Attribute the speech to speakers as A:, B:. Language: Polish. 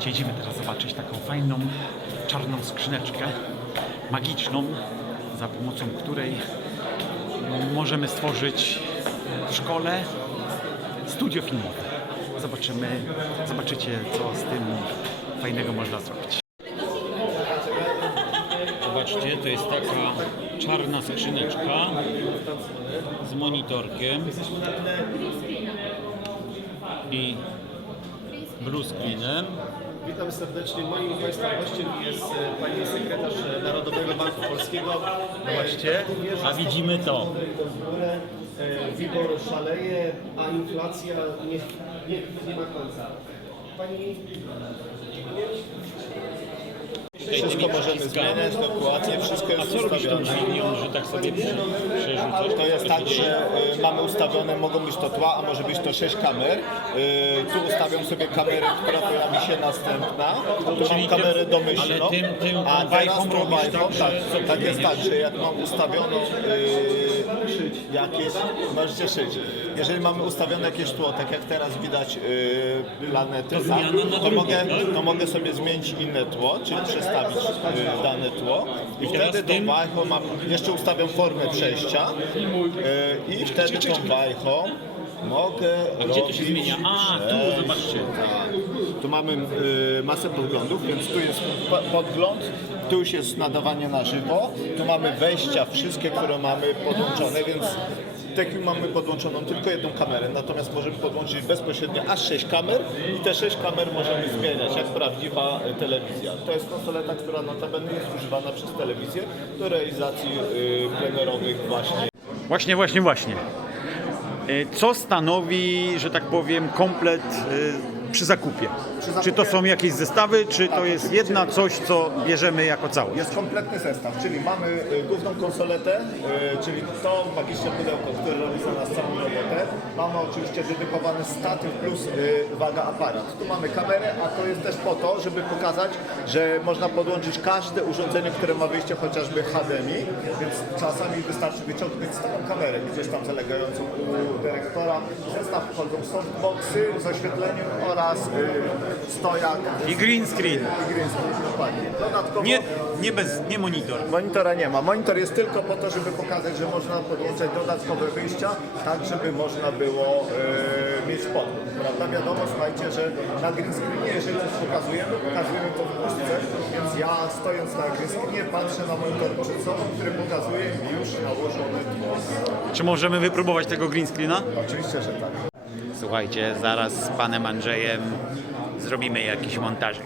A: Słuchajcie, idziemy teraz zobaczyć taką fajną czarną skrzyneczkę magiczną, za pomocą której możemy stworzyć w szkole studio filmowe. Zobaczymy, zobaczycie co z tym fajnego można zrobić. Zobaczcie, to jest taka czarna skrzyneczka z monitorkiem i blue screenem.
B: Witam serdecznie. Moim Państwa gościem jest e, Pani Sekretarz Narodowego Banku Polskiego.
A: Zobaczcie, a widzimy to. E, WIBOR szaleje, a inflacja nie, nie,
B: nie ma końca. Pani Wszystko możemy zmieniać dokładnie, wszystko A jest co
A: robisz tą ustawione. dźwignią, że tak sobie przy- przerzucasz? To
B: jest tak, że y, mamy ustawione, mogą być to tła, a może być to sześć kamer. Y, tu ustawiam sobie kamerę, która pojawi się następna. Tu mam kamerę domyślną. ale tym-
A: tym a teraz wajchą tą robisz tak, że tak,
B: sobie tak jest tak, że jak mam ustawioną y, jakieś, możecie szyć. Jeżeli mamy ustawione jakieś tło, tak jak teraz widać y, planety, To tak, zmiana na to, drugie, mogę, tak? to mogę sobie zmienić inne tło, czyli przestawić y, dane tło i wtedy tą wajchą mam, jeszcze ustawiam formę przejścia y, i wtedy tą wajchą mogę A gdzie to się
A: robić zmienia? A, tu, zobaczcie.
B: Tu mamy y, masę podglądów, więc tu jest po- podgląd, tu już jest nadawanie na żywo, tu mamy wejścia wszystkie, które mamy podłączone, więc Tekiu mamy podłączoną tylko jedną kamerę, natomiast możemy podłączyć bezpośrednio aż 6 kamer i te 6 kamer możemy zmieniać, jak prawdziwa y, telewizja. To jest konsoleta, która notabene jest używana przez telewizję do realizacji y, plenerowych właśnie
A: Właśnie, właśnie, właśnie. E, Co stanowi, że tak powiem, komplet e, przy zakupie? Czy to są jakieś zestawy, czy to jest jedna coś, co bierzemy jako całość?
B: Jest kompletny zestaw, czyli mamy y, główną konsoletę, y, czyli to magiczne pudełko, które robi za nas całą robotę. Mamy oczywiście dedykowany statyw plus, y, uwaga, aparat. Tu mamy kamerę, a to jest też po to, żeby pokazać, że można podłączyć każde urządzenie, które ma wyjście chociażby HDMI, więc czasami wystarczy wyciągnąć starą kamerę gdzieś tam zalegającą u dyrektora. W zestaw wchodzą softboxy z oświetleniem oraz y, stojak
A: I green screen.
B: i green screen, dokładnie.
A: Dodatkowo Nie, nie, bez, nie monitor.
B: Monitora nie ma. Monitor jest tylko po to, żeby pokazać, że można podłączać dodatkowe wyjścia, tak żeby można było e, mieć podgląd. Prawda? Wiadomo, słuchajcie, że na green screenie, jeżeli coś pokazujemy, pokazujemy to w pustce, więc ja stojąc na green screenie patrzę na monitor przed sobą, który pokazuje już nałożone tło.
A: Czy możemy wypróbować tego green screena?
B: Oczywiście, że tak.
A: Słuchajcie, zaraz z panem Andrzejem zrobimy jakiś montażyk.